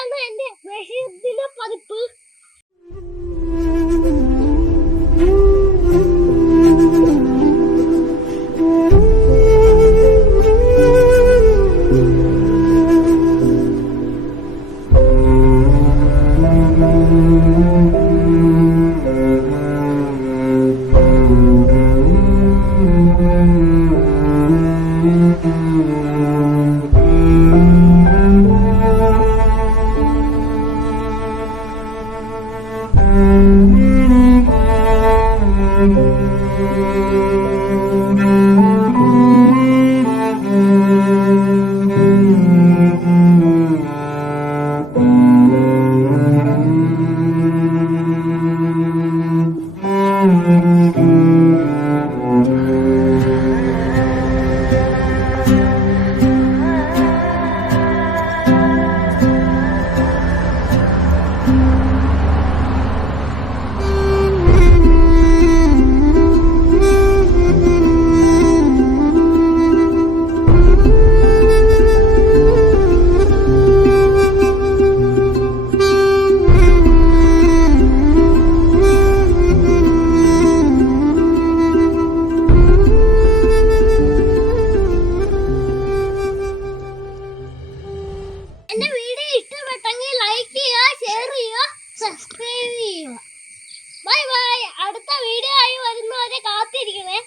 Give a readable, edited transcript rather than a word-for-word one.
ഇതാണ് എന്റെ ബഷീറിന്റെ പതിപ്പ്. എന്റെ വീഡിയോ ഇഷ്ടപ്പെട്ടെങ്കിൽ ലൈക്ക് ചെയ്യുക, ഷെയർ ചെയ്യുക, സബ്സ്ക്രൈബ് ചെയ്യുക. Bye bye. അടുത്ത വീഡിയോ ആയി വരുന്നവരെ കാത്തിരിക്കണേ.